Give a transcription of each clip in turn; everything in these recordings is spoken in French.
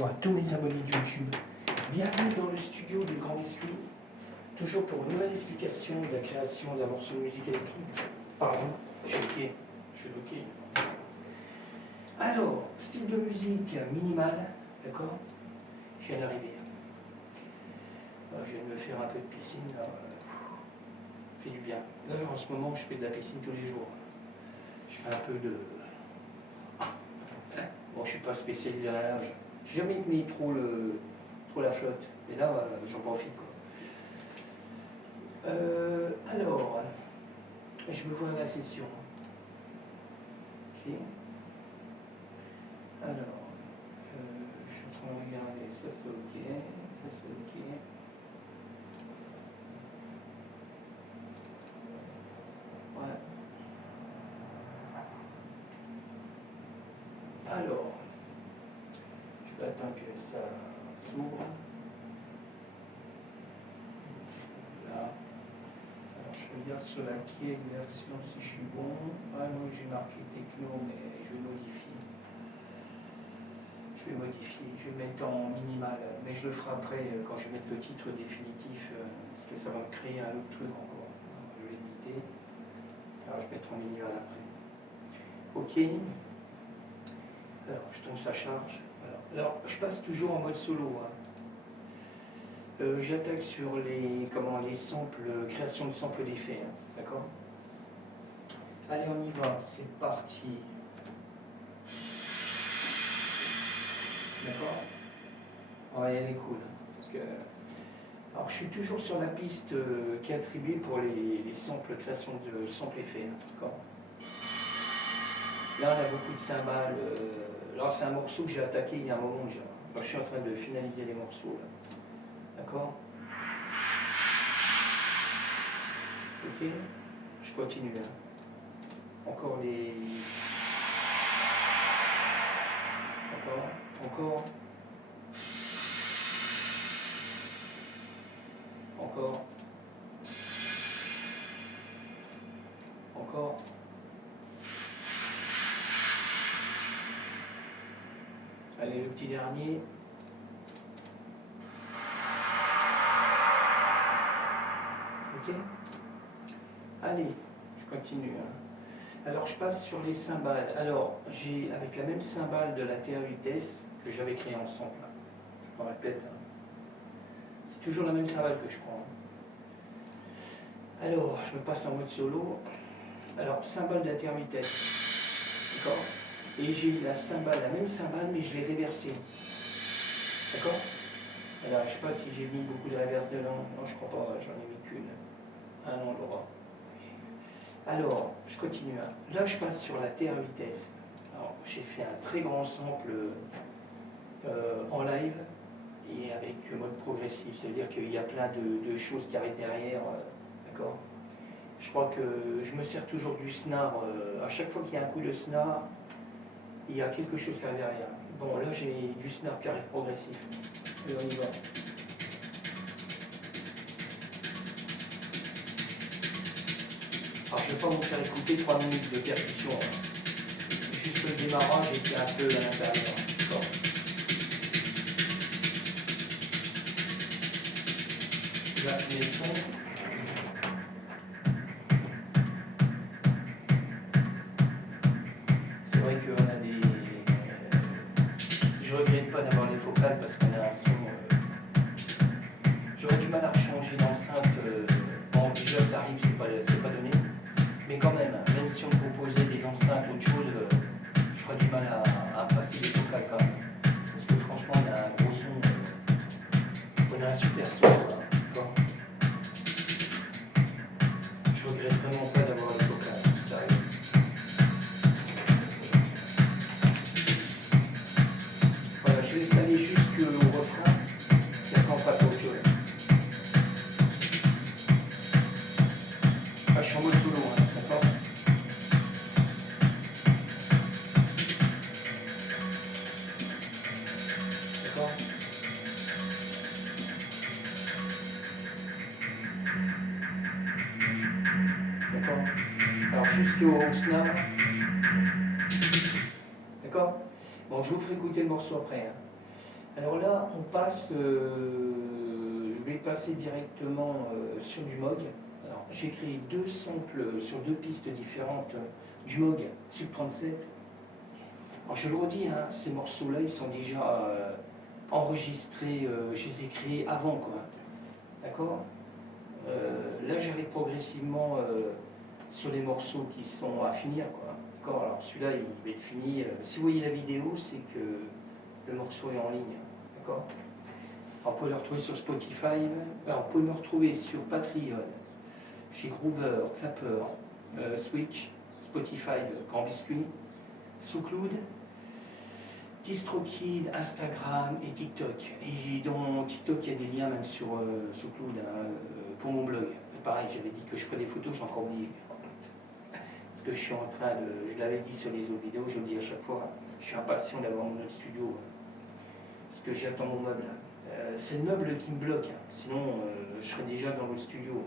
bonjour à tous mes abonnés de YouTube. Bienvenue dans le studio du Grand Esprit, toujours pour une nouvelle explication de la création d'un morceau de musique électronique. Pardon, je suis bloqué. Alors, style de musique minimal, d'accord? Je viens d'arriver. Je viens de me faire un peu de piscine, là. Fait du bien. Là, en ce moment, je fais de la piscine tous les jours. Je fais un peu de... Bon, je ne suis pas spécialisé dans la nage. J'ai jamais mis trop la flotte. Et là, j'en profite, quoi. Alors, je me vois à la session. Ok. Alors, je suis en train de regarder. Ça, c'est ok. Ça, c'est ok. Ouais. Alors, je vais attendre que ça s'ouvre. Là. Alors, je regarde sur laquelle version si je suis bon. Ah non, j'ai marqué techno, mais je vais modifier. Je vais mettre en minimal, mais je le ferai après quand je vais mettre le titre définitif, parce que ça va me créer un autre truc encore. Je vais l'éviter. Alors, je vais mettre en minimal après. Ok. Alors, je tourne sa charge. Voilà. Alors, je passe toujours en mode solo. J'attaque sur les samples, création de samples d'effets. D'accord? Allez, on y va. C'est parti. D'accord? Ouais, elle est cool. Parce que... Alors, je suis toujours sur la piste qui est attribuée pour les samples, création de samples effets. D'accord? Là, on a beaucoup de cymbales. Alors, c'est un morceau que j'ai attaqué il y a un moment déjà. Alors, je suis en train de finaliser les morceaux. D'accord? Ok? Je continue. Encore les... Encore. Allez, le petit dernier. Ok? Allez, je continue. Alors, je passe sur les cymbales. Alors, j'ai, avec la même cymbale de la TR-Vitesse que j'avais créée ensemble. Je me répète. C'est toujours la même cymbale que je prends. Alors, je me passe en mode solo. Alors, cymbale de la TR-Vitesse. D'accord? Et j'ai la même cymbale, mais je l'ai réversée. D'accord? Alors, je ne sais pas si j'ai mis beaucoup de réverse dedans. Non, je crois pas, j'en ai mis qu'une. À un endroit. Alors, je continue. Là, je passe sur la TR-Vitesse. Alors, j'ai fait un très grand sample en live et avec mode progressif. Ça veut dire qu'il y a plein de choses qui arrivent derrière. D'accord? Je crois que je me sers toujours du snare. À chaque fois qu'il y a un coup de snare, il y a quelque chose qui arrive derrière. Bon, là, j'ai du snare qui arrive progressif. Et on y va. Alors, je ne vais pas vous faire écouter 3 minutes de percussion. Juste le démarrage et puis un peu à l'intérieur. D'accord? Là, je mets le son. C'est vrai qu'on a des... Je regrette pas d'avoir les focales parce qu'on a un son... J'aurais du mal à changer d'enceinte. Bon, déjà, le tarif, c'est pas donné. Mais quand même si on proposait des enceintes ou autre chose, j'aurais du mal à passer les focales quand même. Parce que franchement, on a un gros son. On a un super son. Voilà. Je regrette vraiment pas d'avoir les focales. Sérieux. Voilà, je vais aller jusqu'au refrain, et après on passe à autre chose. Ah, je suis en mode solo, d'accord? D'accord? D'accord? Alors jusqu'au snare. D'accord? Bon, je vous ferai écouter le morceau après. Alors là, on passe, je vais passer directement sur du Moog. Alors, j'ai créé deux samples sur deux pistes différentes du Moog Sub 37. Alors je le redis, hein, ces morceaux-là, ils sont déjà enregistrés, je les ai créés avant, quoi. D'accord. Là, j'arrive progressivement sur les morceaux qui sont à finir, quoi. D'accord. Alors celui-là, il va être fini. Si vous voyez la vidéo, c'est que le morceau est en ligne. D'accord. Alors, vous pouvez le retrouver sur Spotify. Alors, vous pouvez me retrouver sur Patreon, chez Groover, Clapper, Switch, Spotify, Grand Biscuit, SoundCloud, DistroKid, Instagram et TikTok. Et dans TikTok, il y a des liens même sur SoundCloud pour mon blog. Et pareil, j'avais dit que je ferais des photos, j'ai encore oublié. Parce que je suis en train de. Je l'avais dit sur les autres vidéos, je le dis à chaque fois, je suis impatient d'avoir mon autre studio. Parce que j'attends mon meuble. C'est le meuble qui me bloque, hein. Sinon je serais déjà dans le studio.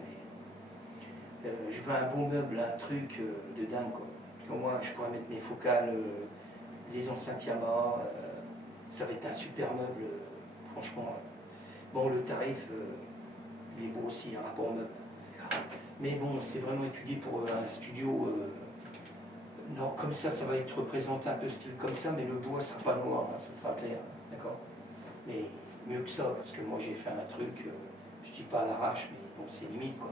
Mais, je veux un bon meuble, un truc de dingue, quoi. Au moins je pourrais mettre mes focales, les anciens Yamaha, ça va être un super meuble, franchement. Bon, le tarif, il est beau aussi, un rapport au meuble. Mais bon, c'est vraiment étudié pour un studio. Non, comme ça va être représenté un peu style comme ça, mais le bois sera pas noir, hein, ça sera clair, d'accord. Mais mieux que ça, parce que moi j'ai fait un truc, je dis pas à l'arrache, mais bon, c'est limite, quoi.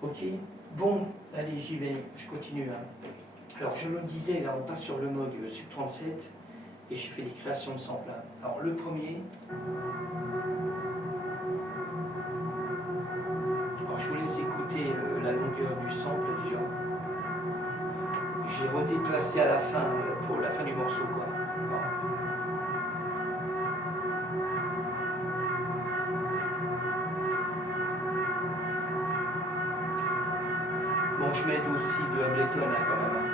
Ok, bon, allez, j'y vais, je continue, hein. Alors je le disais, là on passe sur le mode Sub 37 et j'ai fait des créations de samples, hein. Alors le premier, alors je vous laisse écouter la longueur du sample déjà. J'ai redéplacé à la fin pour la fin du morceau, quoi. Bon, je m'aide aussi de Ableton, hein, quand même, hein,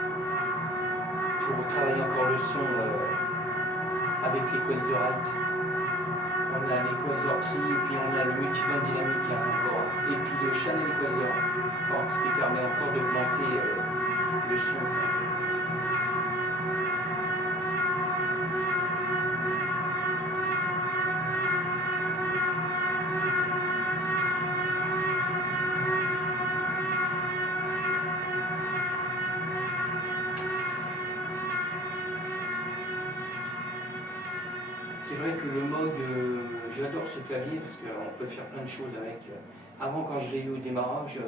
pour travailler encore le son avec l'Equalizer Right. On a l'Equalizer Tri et puis on a le multiband dynamique, hein, encore. Et puis le Channel Equalizer, ce qui permet encore d'augmenter le son. C'est vrai que le Moog, j'adore ce clavier parce qu'on peut faire plein de choses avec. Avant, quand je l'ai eu au démarrage,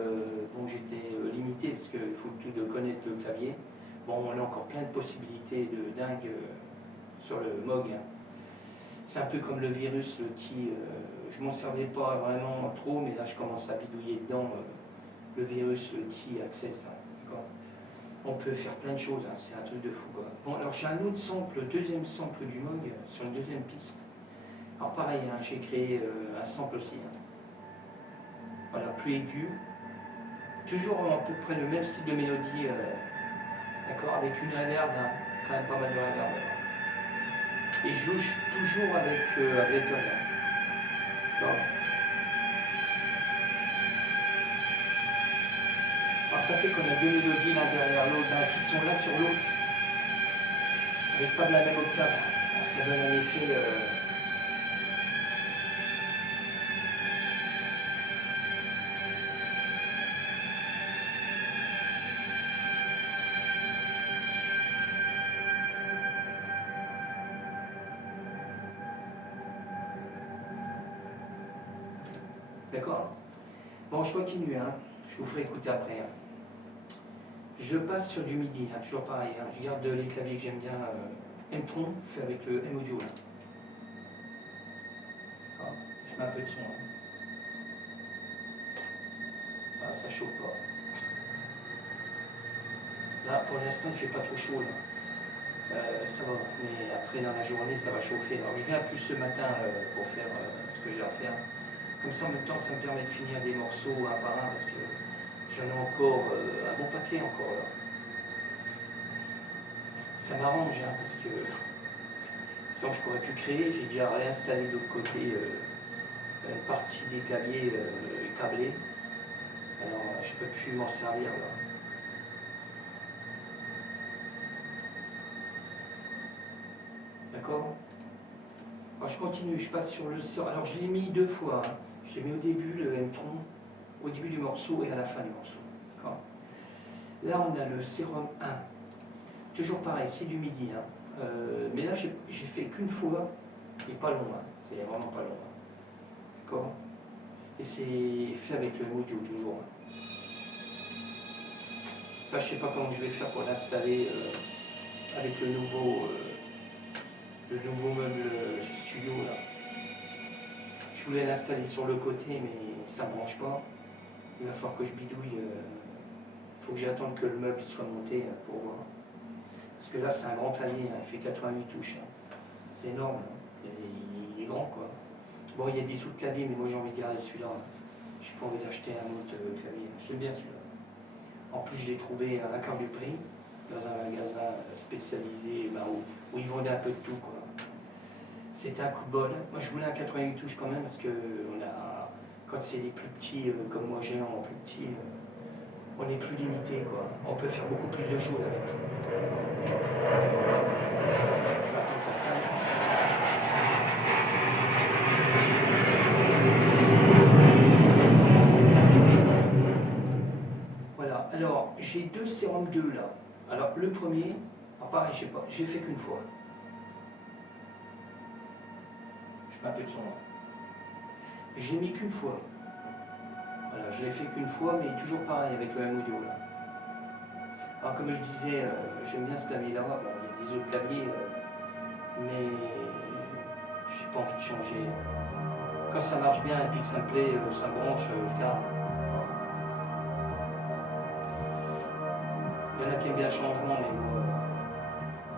bon, j'étais limité parce qu'il faut tout de connaître le clavier. Bon, on a encore plein de possibilités de dingue sur le Moog, hein. C'est un peu comme le virus, le T. Je m'en servais pas vraiment trop, mais là je commence à bidouiller dedans. Le virus, le T Access, hein, d'accord. On peut faire plein de choses, hein, c'est un truc de fou, quoi. Bon, alors j'ai un autre sample, deuxième sample du Moog sur une deuxième piste. Alors pareil, hein, j'ai créé un sample aussi, hein. Voilà, plus aigu. Toujours à peu près le même style de mélodie, d'accord, avec une reverb, hein, quand même pas mal de reverb. Et je joue toujours avec Ableton, hein. D'accord. Alors ça fait qu'on a deux mélodies l'un derrière l'autre, hein, qui sont l'un sur l'autre, avec pas de la même octave. Alors, ça donne un effet. D'accord. Bon, je continue, hein. Je vous ferai écouter après, hein. Je passe sur du MIDI, hein, toujours pareil, hein. Je garde les claviers que j'aime bien, M-Tron, fait avec le M-Audio, là. D'accord. Je mets un peu de son, hein. Ah, ça chauffe pas. Là, pour l'instant, il ne fait pas trop chaud, là. Ça va, mais après, dans la journée, ça va chauffer. Alors, je viens plus ce matin pour faire ce que j'ai à faire. Comme ça, en même temps, ça me permet de finir des morceaux un par un, parce que j'en ai encore un bon paquet encore, là. Ça m'arrange, hein, parce que sinon je pourrais plus créer. J'ai déjà réinstallé de l'autre côté une partie des claviers câblés. Alors je peux plus m'en servir là. D'accord. Alors je continue, je passe sur le sérum. Alors je l'ai mis 2 fois. Hein. Je l'ai mis au début, le M-tron, au début du morceau et à la fin du morceau. Là, on a le sérum 1. Toujours pareil, c'est du midi. Hein. Mais là, j'ai fait qu'une fois, et pas long. Hein. C'est vraiment pas long. Hein. D'accord. Et c'est fait avec le M-Audio, toujours. Hein. Enfin, je sais pas comment je vais faire pour l'installer avec le nouveau meuble studio. Là. Je voulais l'installer sur le côté, mais ça ne branche pas. Il va falloir que je bidouille. Il faut que j'attende que le meuble soit monté pour voir. Parce que là, c'est un grand clavier, hein, il fait 88 touches. Hein. C'est énorme, hein. Il est grand, quoi. Bon, il y a des autres claviers, mais moi j'ai envie de garder celui-là. Hein. Je n'ai pas envie d'acheter un autre clavier. Je l'aime bien celui-là. En plus, je l'ai trouvé à un quart du prix, dans un magasin spécialisé où ils vendaient un peu de tout, quoi. C'était un coup de bol. Moi, je voulais un 88 touches quand même, parce que quand c'est des plus petits, comme moi j'ai en plus petit, on est plus limité, quoi. On peut faire beaucoup plus de choses avec. Je vais attendre que ça se calme. Voilà. Alors, j'ai 2 sérum 2 là. Alors, le premier, pareil, je sais pas, j'ai fait qu'une fois. Je m'appelle son nom. Je l'ai mis qu'une fois. Voilà, je l'ai fait qu'une fois, mais toujours pareil avec le M-Audio là. Alors comme je disais, j'aime bien ce clavier-là. Bon, il y a des autres claviers, mais j'ai pas envie de changer. Quand ça marche bien et puis que ça me plaît, ça me branche, je garde. Il y en a qui aiment bien le changement, mais moi,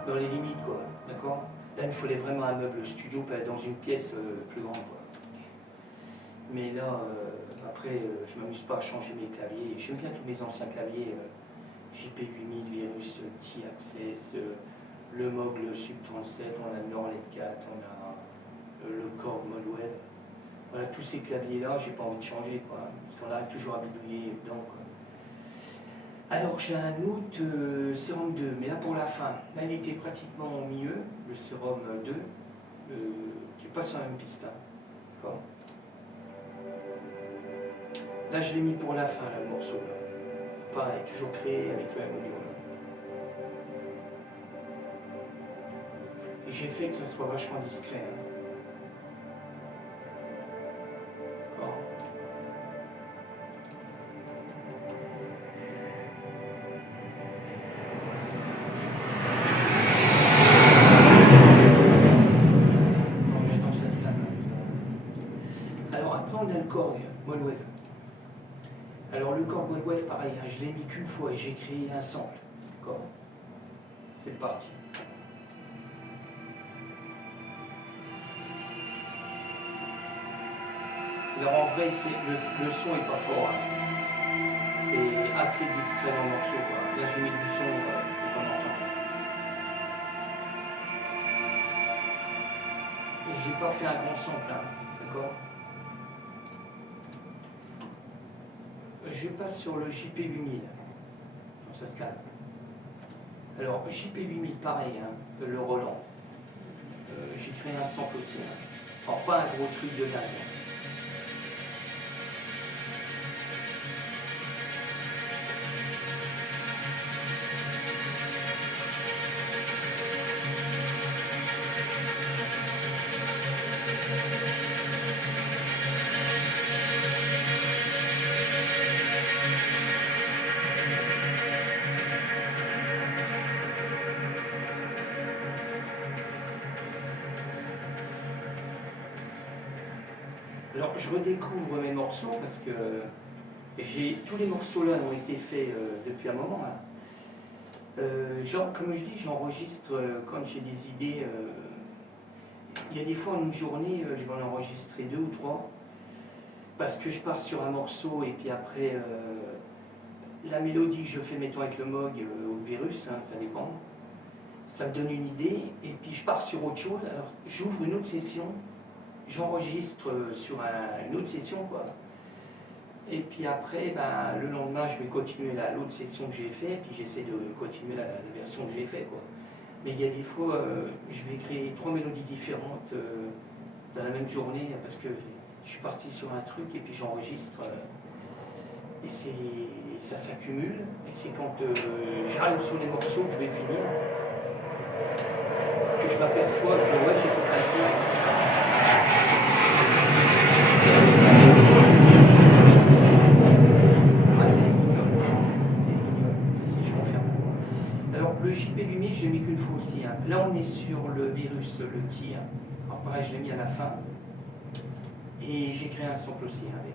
dans les limites, quoi. D'accord? Là, il me fallait vraiment un meuble studio pour être dans une pièce plus grande, quoi. Mais là, après, je ne m'amuse pas à changer mes claviers. J'aime bien tous mes anciens claviers. JP8000, Virus, T-Access, le Moog, le Sub 37, on a le Norlet 4, on a le Korg Modweb. Voilà, tous ces claviers-là, j'ai pas envie de changer, quoi. Parce qu'on arrive toujours à bidouiller dedans, quoi. Alors, j'ai un autre sérum 2, mais là pour la fin. Là, il était pratiquement au milieu, le sérum 2, qui passe sur la même piste. Hein. D'accord. Là, je l'ai mis pour la fin, là, le morceau. Là. Pareil, toujours créé avec le M-Audio. Et j'ai fait que ça soit vachement discret. Hein. Bon. Bon, j'attends que ça se calme. Alors après, on a le Korg Modweb. Alors le Korg Modweb, pareil, hein, je l'ai mis qu'une fois et j'ai créé un sample. D'accord. C'est parti. Alors en vrai, le son est pas fort. Hein. C'est assez discret dans le morceau. Quoi. Là, j'ai mis du son qu'on entend. Et j'ai pas fait un grand sample. Hein. D'accord. Je passe sur le JP8000. Ça se calme. Alors, JP8000, pareil, hein, le Roland. J'ai créé un sample aussi. Hein. Alors, pas un gros truc de dingue. Alors, je redécouvre mes morceaux parce que tous les morceaux là ont été faits depuis un moment. Hein. Genre, comme je dis, j'enregistre quand j'ai des idées. Il y a des fois, en une journée, je vais en enregistrer 2 ou 3 parce que je pars sur un morceau et puis après, la mélodie que je fais, mettons avec le Moog ou le Virus, hein, ça dépend. Ça me donne une idée et puis je pars sur autre chose. Alors, j'ouvre une autre session. J'enregistre sur une autre session, quoi. Et puis après, ben, le lendemain, je vais continuer l'autre session que j'ai fait, puis j'essaie de continuer la version que j'ai fait, quoi. Mais il y a des fois, je vais créer 3 mélodies différentes dans la même journée parce que je suis parti sur un truc et puis j'enregistre. Et ça s'accumule. Et c'est quand j'arrive sur les morceaux que je vais finir que je m'aperçois que ouais, j'ai fait plein de choses. Ah, c'est ignoble. C'est ignoble. Je m'enferme. Alors, le JP Lumier, je l'ai mis qu'une fois aussi. Hein. Là, on est sur le virus, le tir. Alors, pareil, je l'ai mis à la fin. Et j'ai créé un sample aussi avec.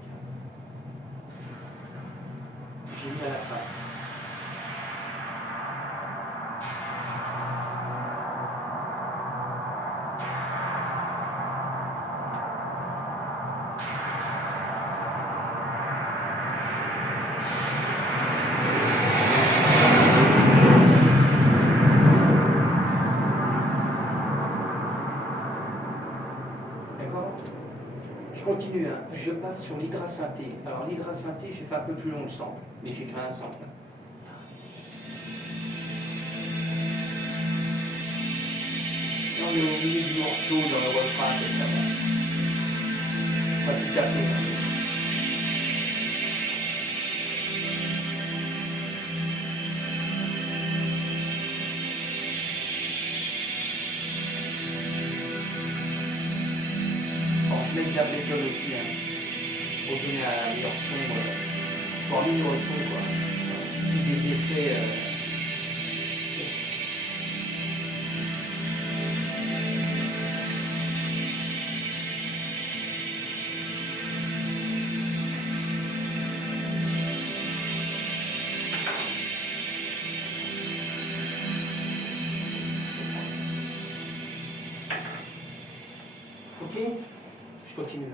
J'ai mis à la fin. D'accord ? Je continue, hein. Je passe sur l'hydrasynthé. Alors l'hydrasynthé, j'ai fait un peu plus long le sample, mais j'ai créé un sample. Là, on est au milieu du morceau, dans le refrain, évidemment. Pas tout à fait. Hein. Je mets de la bétole aussi, hein, pour donner un meilleur son, pour améliorer le son, quoi. Des effets. Ok, je continue.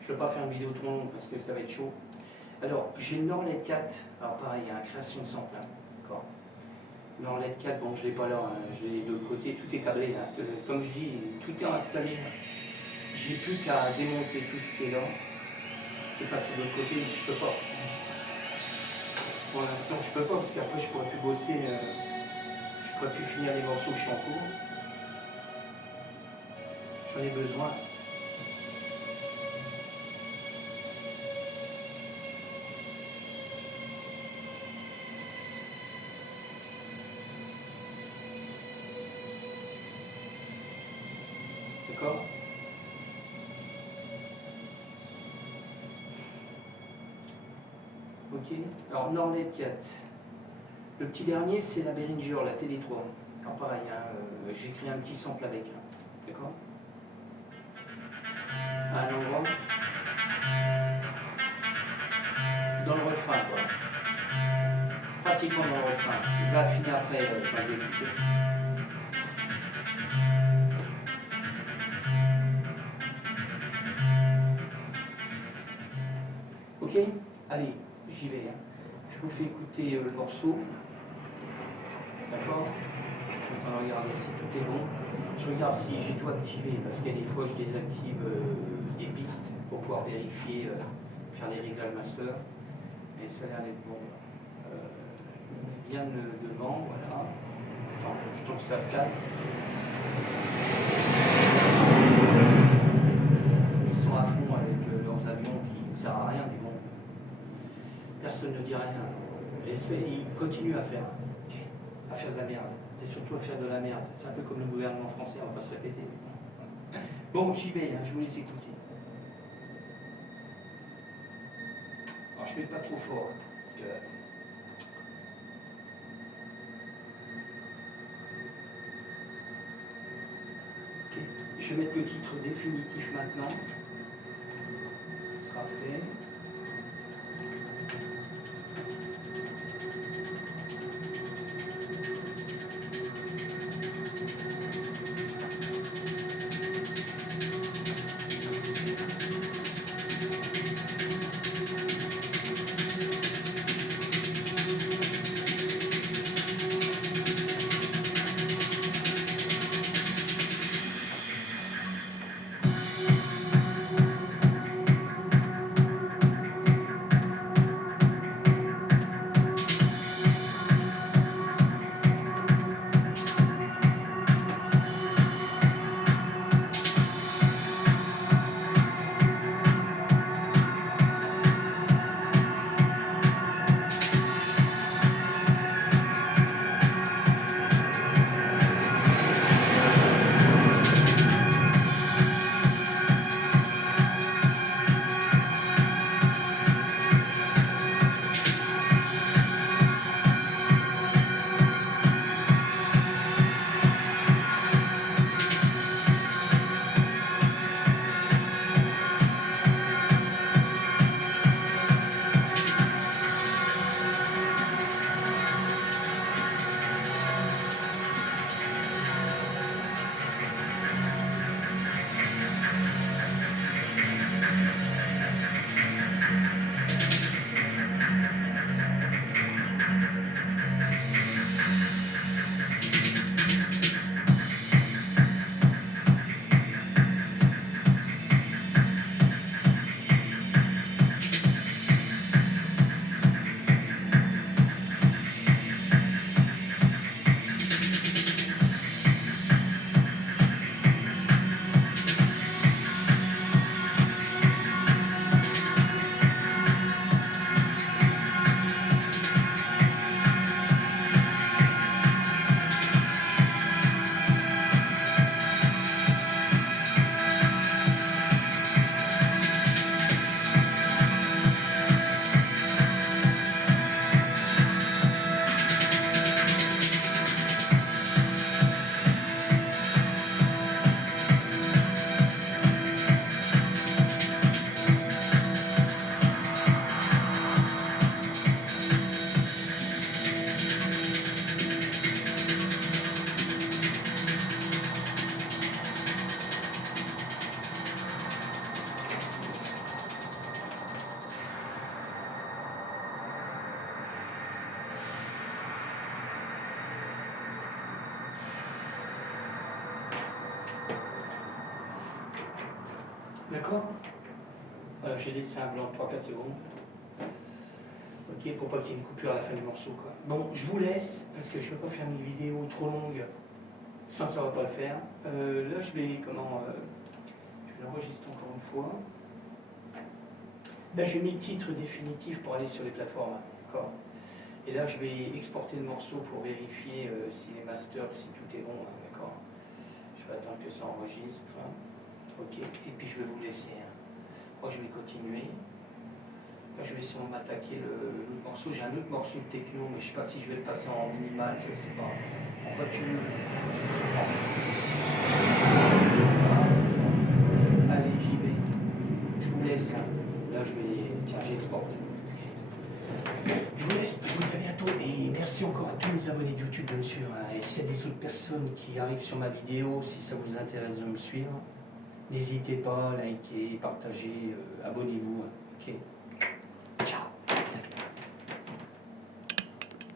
Je ne vais pas faire une vidéo trop longue parce que ça va être chaud. Alors, j'ai le Norlet 4. Alors pareil, il y a une création de sample. Hein. D'accord. Norlet 4, bon, je ne l'ai pas là. Hein. Je l'ai de l'autre côté, tout est câblé. Là. Comme je dis, tout est installé. J'ai plus qu'à démonter tout ce qui est là. Et passer de l'autre côté, je peux pas. Pour l'instant, je peux pas parce qu'après, je pourrais plus bosser. Je pourrais plus finir les morceaux que je suis en cours. J'en ai besoin. D'accord ? Ok. Alors, Norlet 4. Le petit dernier, c'est la Behringer, la TD3. Alors, pareil, hein, j'ai créé un petit sample avec. Hein. D'accord ? À un endroit. Dans le refrain, quoi. Pratiquement dans le refrain. Je vais affiner après, je vais l'écouter. Ok, allez, j'y vais. Hein. Je vous fais écouter le morceau. D'accord ? Je suis en train de regarder si tout est bon. Je regarde si j'ai tout activé, parce qu'il y a des fois je désactive des pistes pour pouvoir vérifier, faire des réglages master. Et ça a l'air d'être bon. Je me mets bien devant, voilà. Je trouve que ça se calme. Ils sont à fond avec leurs avions qui ne servent à rien, mais bon. Personne ne dit rien. Ils continuent à faire de la merde. Et surtout à faire de la merde. C'est un peu comme le gouvernement français, on va pas se répéter. Bon, j'y vais, hein, je vous laisse écouter. Alors je ne mets pas trop fort, parce que... Ok, je vais mettre le titre définitif maintenant. Ce sera fait. D'accord? Voilà, j'ai laissé un blanc de 3-4 secondes. Ok, pour pas qu'il y ait une coupure à la fin du morceau, quoi. Bon, je vous laisse, parce que je ne peux pas faire une vidéo trop longue, sans ça va pas le faire. Là, je vais l'enregistrer encore une fois. Là, j'ai mis le titre définitif pour aller sur les plateformes, d'accord? Et là, je vais exporter le morceau pour vérifier si les masters, si tout est bon, hein, d'accord? Je vais attendre que ça enregistre. Ok, et puis je vais vous laisser. Hein. Moi, je vais continuer. Là, je vais essayer de m'attaquer l'autre morceau. J'ai un autre morceau de techno, mais je ne sais pas si je vais le passer en minimal, je ne sais pas. On continue. Allez, j'y vais. Je vous laisse. Hein. Là, tiens, j'exporte. Je vous laisse, je vous dis à bientôt et merci encore à tous les abonnés de YouTube de me suivre. Hein. Et s'il y a des autres personnes qui arrivent sur ma vidéo, si ça vous intéresse de me suivre, n'hésitez pas à liker, partager, abonnez-vous. Hein. Ok.